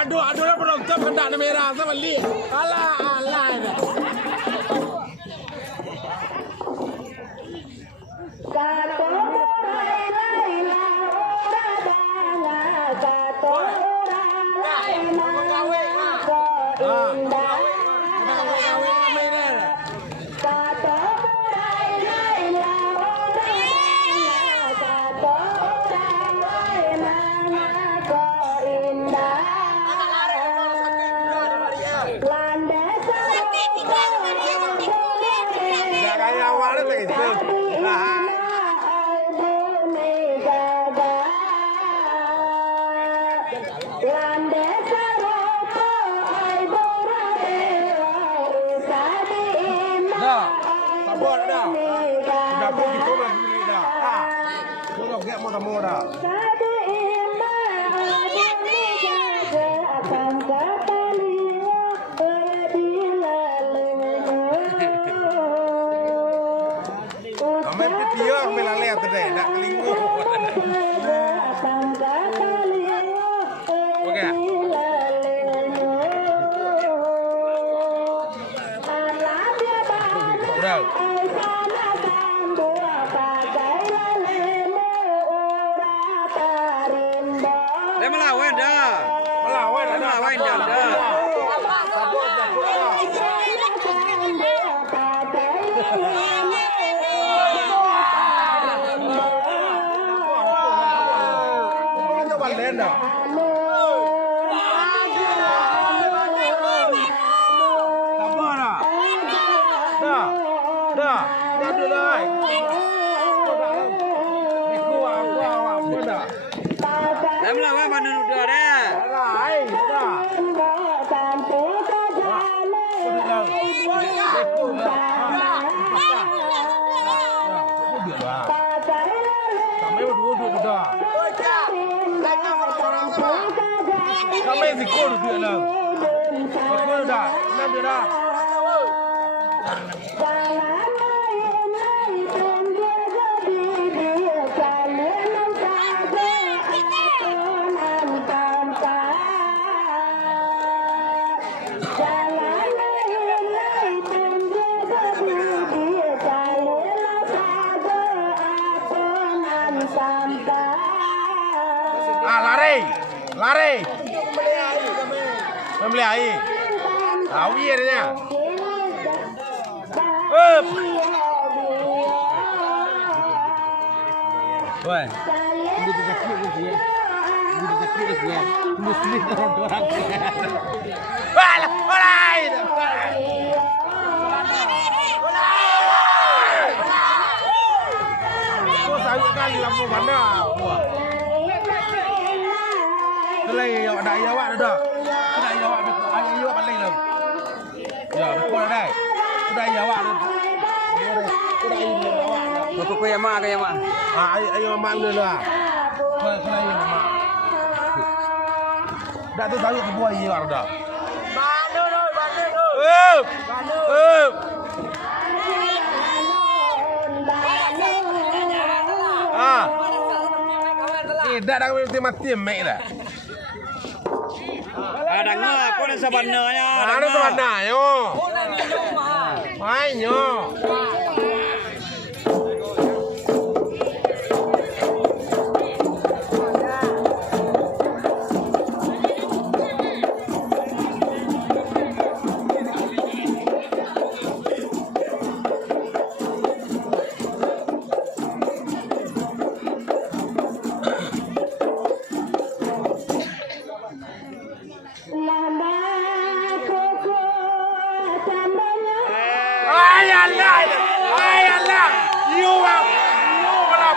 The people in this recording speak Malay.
Aduh, penonton hendak merah sama li. Alah. Dah, dah, dah, dah. Dalam lah mana udah dah. Lai, dah. Kami berdua dah. Kami sikut duduk lah. Sikut dah. Nanti dah. Lari. Membeli air. Tahu dia nya. Woi. Ini tu kecil tu dia. Ini kecil tu dia. Mesti orang. Balah, balah. Kau tahu kali lampu mana? Kelai ada ayah awak dah. Sudah ayah awak betul. Ayah awak balik lah. Ya, betul dah. Sudah ayah awak dah. Sudah ayah awak dah. Kau yang mak ke yang mak? Ayah mak dulu lah. Kelai ayah mak. Dah tu tahu tu buat ayah awak dah. Bandu tu, bandu tu. Dah mati mek dah. Ada ngah, kau nak sebenarnya. Ada sebenarnya yo. Mai yo. Ay Allah, you are, you are,